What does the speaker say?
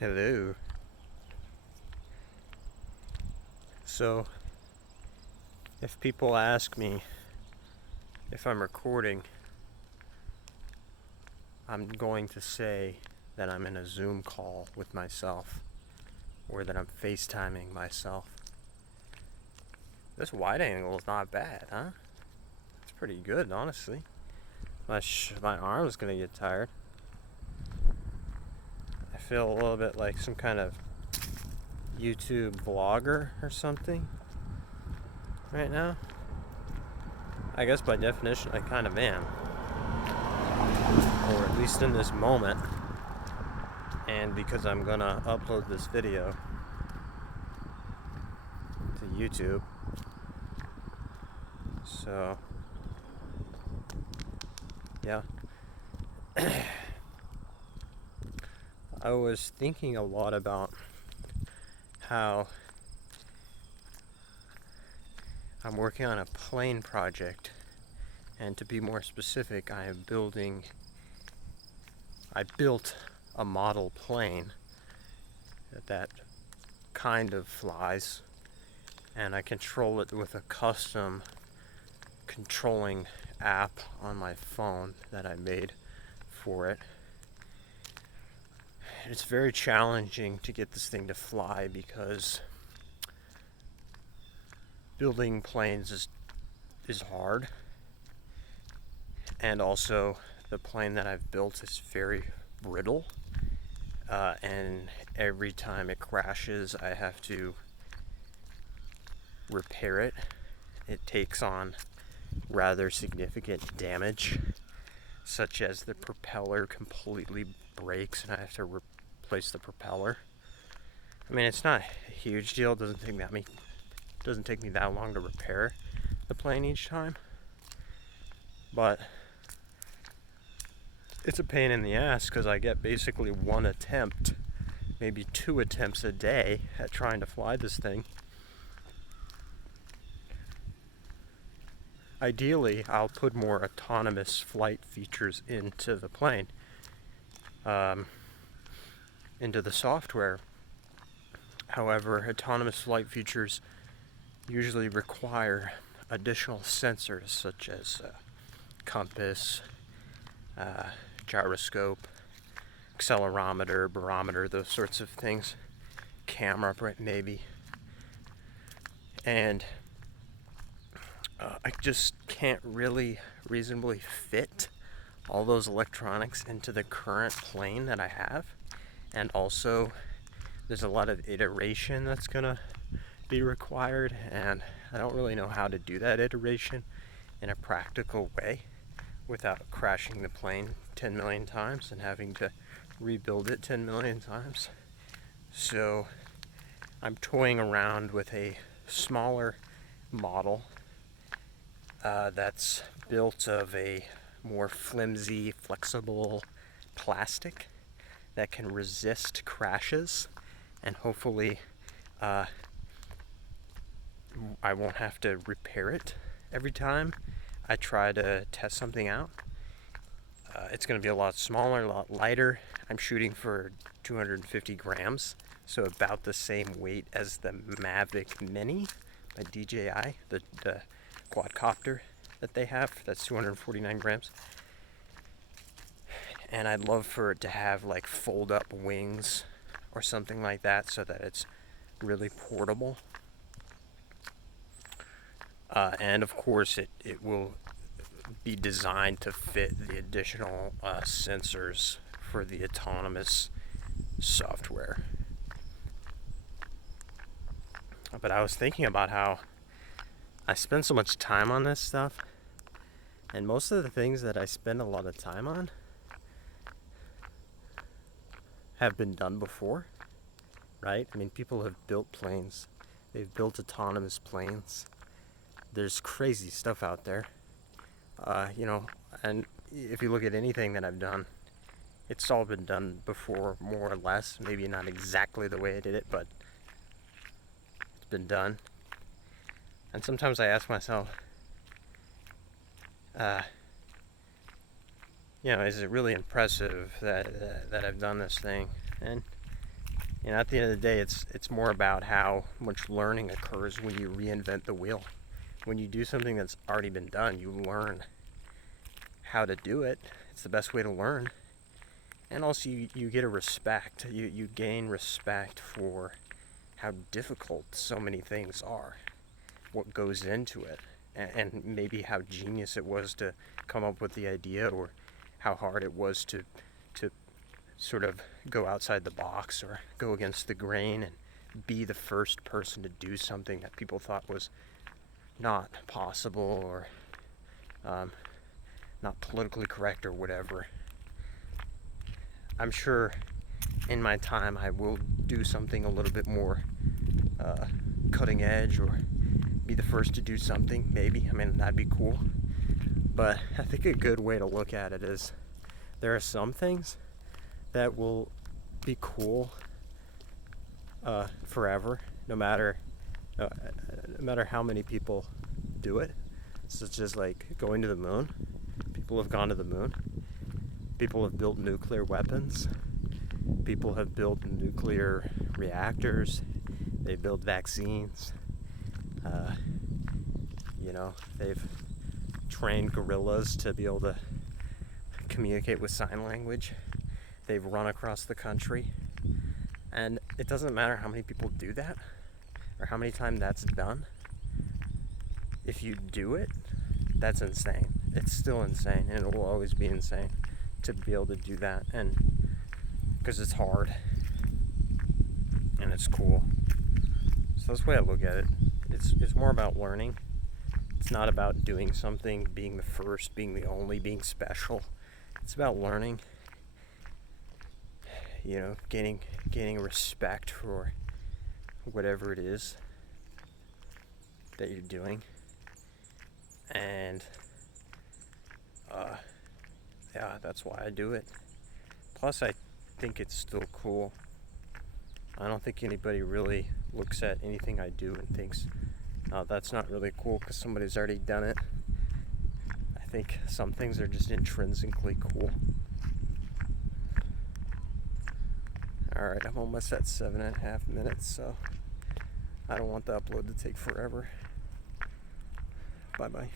Hello. So, if people ask me if I'm recording, I'm going to say that I'm in a Zoom call with myself or that I'm FaceTiming myself. This wide angle is not bad, huh? It's pretty good, honestly. My arm's gonna get tired. I feel a little bit like some kind of YouTube vlogger or something right now. I guess by definition I kind of am. Or at least in this moment. And because I'm gonna upload this video to YouTube. So, yeah. I was thinking a lot about how I'm working on a plane project, and to be more specific, I built a model plane that kind of flies, and I control it with a custom controlling app on my phone that I made for it. It's very challenging to get this thing to fly because building planes is hard, and also the plane that I've built is very brittle, and every time it crashes I have to repair it. It takes on rather significant damage, such as the propeller completely breaks and I have to replace the propeller. I mean, it's not a huge deal. It doesn't take me that long to repair the plane each time, but it's a pain in the ass because I get basically one attempt, maybe 2 attempts a day at trying to fly this thing. Ideally, I'll put more autonomous flight features into the plane, into the software. However, autonomous flight features usually require additional sensors such as compass, gyroscope, accelerometer, barometer, those sorts of things, camera maybe, and I just can't really reasonably fit all those electronics into the current plane that I have. And also, there's a lot of iteration that's gonna be required, and I don't really know how to do that iteration in a practical way without crashing the plane 10 million times and having to rebuild it 10 million times. So I'm toying around with a smaller model that's built of a more flimsy, flexible plastic that can resist crashes, and hopefully I won't have to repair it every time I try to test something out. It's going to be a lot smaller, a lot lighter. I'm shooting for 250 grams, so about the same weight as the Mavic Mini by DJI, the quadcopter that they have. That's 249 grams. And I'd love for it to have like fold up wings or something like that so that it's really portable. And of course it will be designed to fit the additional sensors for the autonomous software. But I was thinking about how I spend so much time on this stuff, and most of the things that I spend a lot of time on have been done before, right? I mean, people have built planes, they've built autonomous planes. There's crazy stuff out there, and if you look at anything that I've done, it's all been done before, more or less. Maybe not exactly the way I did it, but it's been done. And sometimes I ask myself, is it really impressive that I've done this thing? And And at the end of the day, it's more about how much learning occurs when you reinvent the wheel. When you do something that's already been done, you learn how to do it. It's the best way to learn. And also you get a respect. You gain respect for how difficult so many things are, what goes into it, and maybe how genius it was to come up with the idea, or how hard it was to sort of go outside the box or go against the grain and be the first person to do something that people thought was not possible, or not politically correct or whatever. I'm sure in my time I will do something a little bit more cutting edge, or be the first to do something, maybe. I mean, that'd be cool. But I think a good way to look at it is there are some things that will be cool forever, no matter how many people do it. Such as like going to the moon. People have gone to the moon. People have built nuclear weapons. People have built nuclear reactors. They build vaccines. They've trained gorillas to be able to communicate with sign language. They've run across the country. And it doesn't matter how many people do that, or how many times that's done. If you do it, that's insane. It's still insane, and it will always be insane to be able to do that, and because it's hard and it's cool. So that's the way I look at it. It's more about learning. It's not about doing something, being the first, being the only, being special. It's about learning. Gaining respect for whatever it is that you're doing. And that's why I do it. Plus, I think it's still cool. I don't think anybody really looks at anything I do and thinks, oh, that's not really cool because somebody's already done it. I think some things are just intrinsically cool. Alright, I'm almost at 7.5 minutes, so I don't want the upload to take forever. Bye-bye.